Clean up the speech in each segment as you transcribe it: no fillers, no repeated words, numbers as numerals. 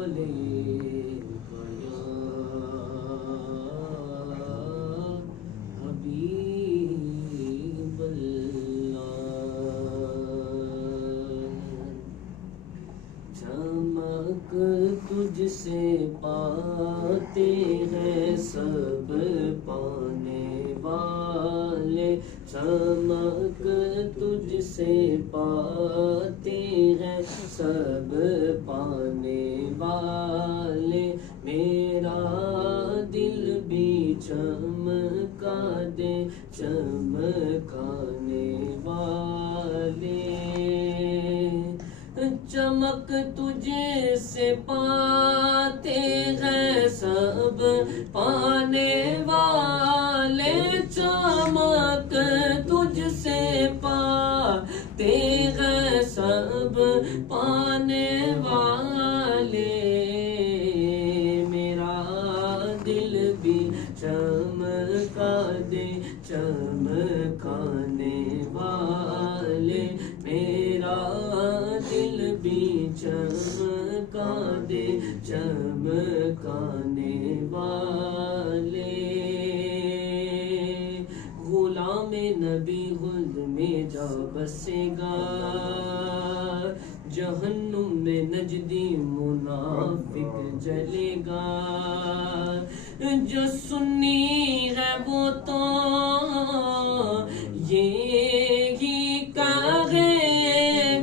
بولے حبیب اللہ، چمک تجھ سے پاتے ہیں سب پانے والے، چمک تجھ سے پاتے ہیں سب پانے والے، میرا دل بھی چمکا دے چمکانے والے، چمک تجھے سے پاتے ہیں سب پانے والے، چمک تجھ سے پاتے ہیں سب پانے والے، میرا دل بھی چمکا دے چمکانے والے، میرا دل بھی چمکا دے چمکانے والے، غلام نبی خلد میں جا بسے گا، جہنم میں نجدی منافق جلے گا، جو سنی ہے وہ تو یہی کہے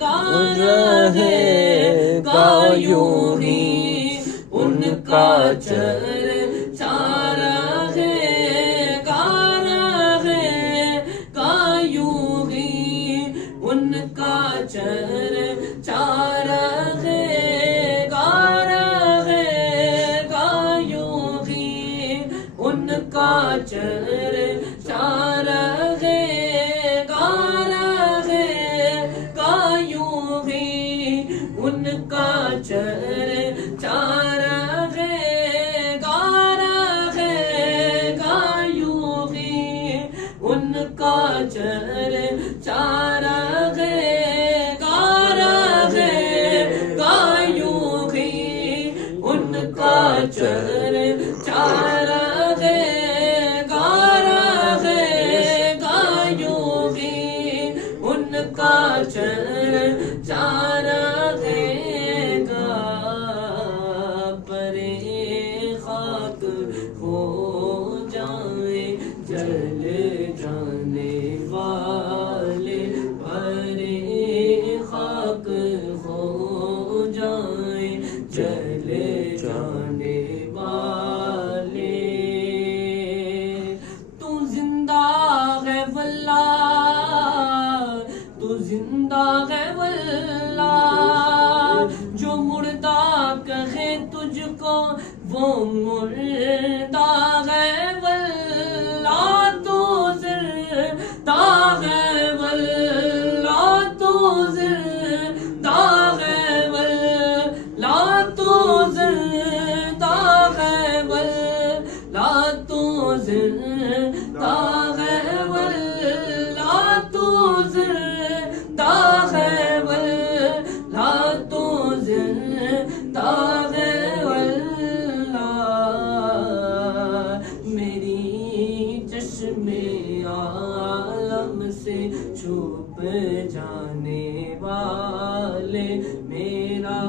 گا، رہے گا یوں ہی ان کا چرچا، رہے گا یوں ہی ان کا چرچا، رہے گا یوں ہی ان کا چرچا، رہے گا یوں ہی ان کا چرچا، رہے گا یوں ہی ان کا چرچا، رہے گا یوں ہی ان کا چرچا، رہے گا یوں ہی ان کا چرچا، رہے گا، پرے خاک ہو جائیں جل جانے والے، پرے خاک ہو جائیں جل جانے والے، تو زندہ ہے واللہ، تو زندہ ہے واللہ، جو مردہ کہے تجھ کو وہ مردہ ہے واللہ، تو زندہ ہے واللہ، تو زندہ ہے واللہ، تو زندہ ہے واللہ، تو زندہ ہے واللہ، تو زندہ ہے واللہ، تو زندہ ہے واللہ، میری چشم عالم سے چھپ جانے والے، میرا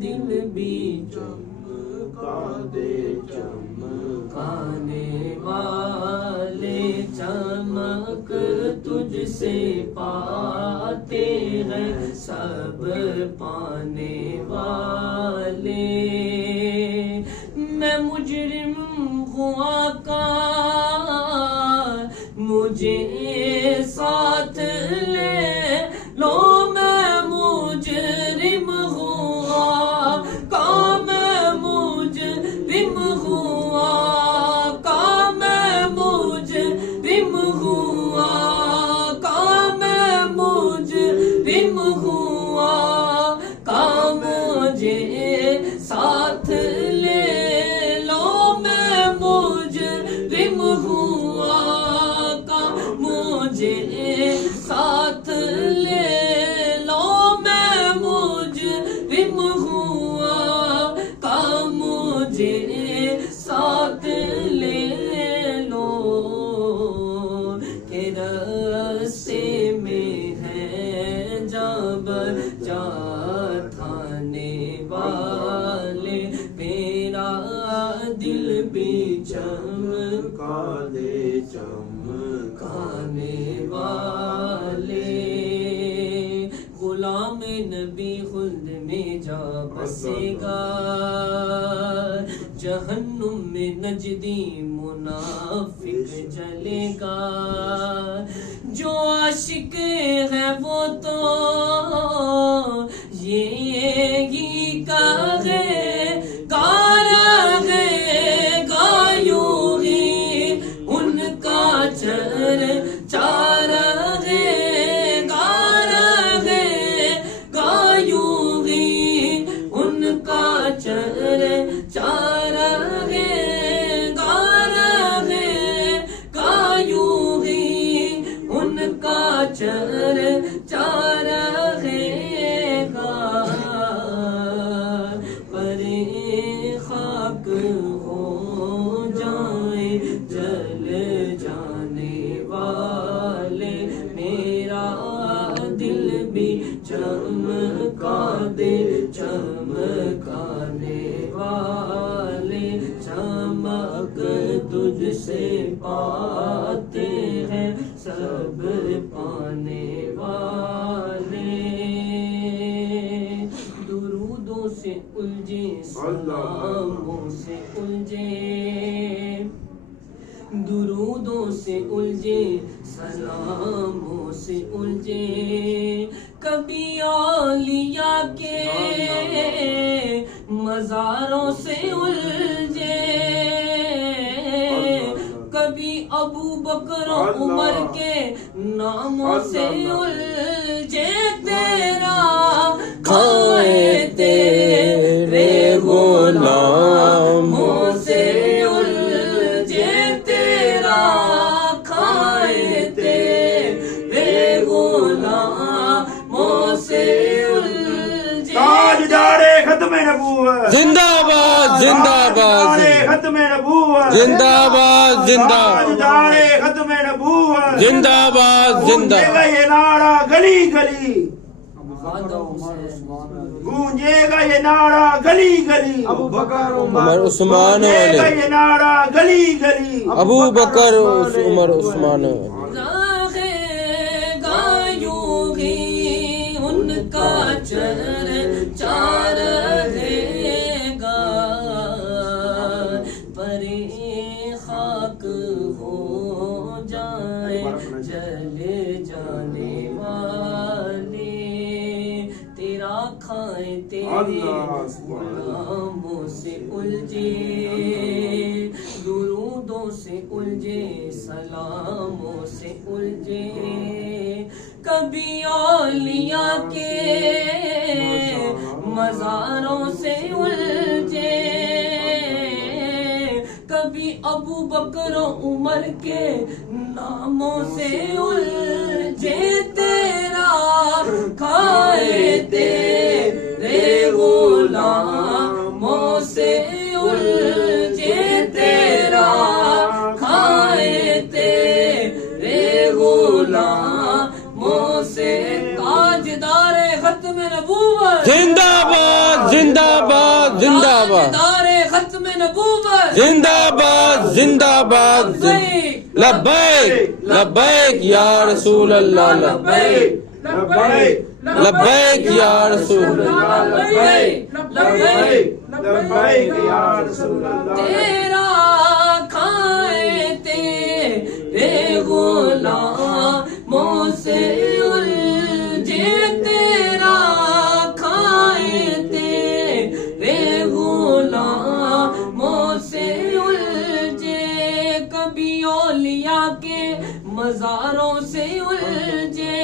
دل بھی چمکا دے چمکانے والے، چمک تجھ سے پاتے ہیں سب پانے والے، میں مجرم ہوں آقا مجھے ساتھ لے لو، میں مجرم ہوں آقا، میں مجرم ہوں آقا، میں مجرم ہوں آقا، میں مجرم ہوں آقا، مجھے بھی چمکا دے چمکانے والے غلام نبی خلد میں جا بسے گا جہنم میں نجدی منافق جلے گا جو عاشق ہے وہ تو یہی کہے ان کا چار گایوگی ان کا چار گایوگی ان کا چار پر خاک ہو جائیں جل جانے والے میرا دل بھی چمکا دے چمکانے والے چمک تجھ سے پاتے ہیں سب پانے والے درودوں سے الجھے سلاموں سے الجھے درودوں سے الجھے سلاموں سے الجھے کبھی اولیاء کے مزاروں سے الجھے کبھی ابو بکر و عمر کے ناموں سے الجھے تیرا کھائے تیرے غلاموں سے الجھے تیرا کھائے تیرے غلاموں سے الجھے تاجدار ختم نبوت زندہ باد زندہ باد ختم نبوت زندہ باد زندہ تاجدار ختم نبوت زندہ باد زندہ گونجے گا یہ نعرہ گلی گلی گونجے گونجے گا یہ نعرہ گلی گلی ابو بکر عمر عثمان گونجے گا والے یہ نعرہ گلی گلی ابو بکر عمر عثمان والے گایوگی ان کا چار گا پرے خاک ہو جائے جل جانے والے تیرا کھائے تیرے غلاموں سے الجھے درودوں سے الجھے سلاموں سے الجھے کبھی اولیاء کے مزاروں سے الجھے کبھی ابو بکر و عمر کے ناموں سے الجھے تیرا کھائے تیرے غلاموں سے الجھے تیرا کھائے تیرے غلاموں سے تاجدار ختم نبوت زندہ باد زندہ باد زندہ باد تاجدار ختم نبوت زندہ باد زندہ باد لبیک لبیک یا رسول اللہ لبیک لبیک لبیک یا رسول اللہ لبیک لبیک لبیک یا رسول اللہ تیرا کھائے تیرے غلاموں سے الجھے تیرا کھائے تیرے غلاموں سے الجھے کبھی اولیاء کے مزاروں سے الجھے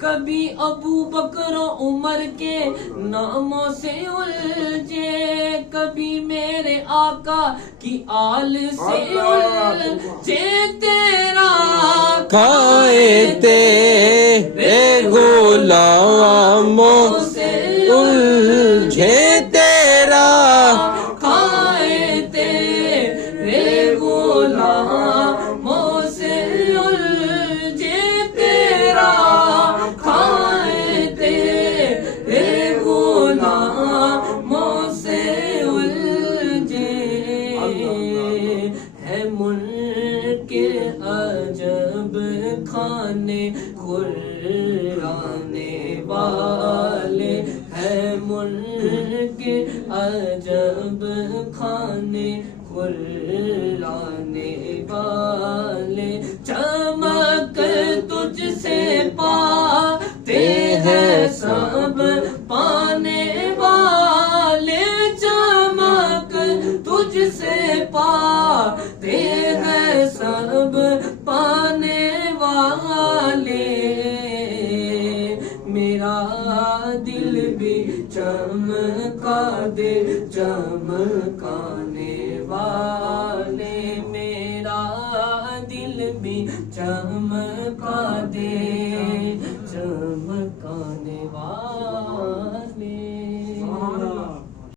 کبھی ابو بکر و عمر کے ناموں سے الجھے کبھی میرے آقا کی آل سے الجھے تیرا کھائے تیرے غلاموں سے الجھے تیرا کھائے تیرے غلاموں سے الجھے تیرا کھائے تیرے غلاموں سے الجھے جب کھانے کھلانے والے چمک تجھ سے پاتے ہیں سب پانے والے چمک تجھ سے پاتے ہیں سب پانے والے میرا دل بھی چمکا دے چمکانے والے میرا دل بھی چمکا دے چمکانے والے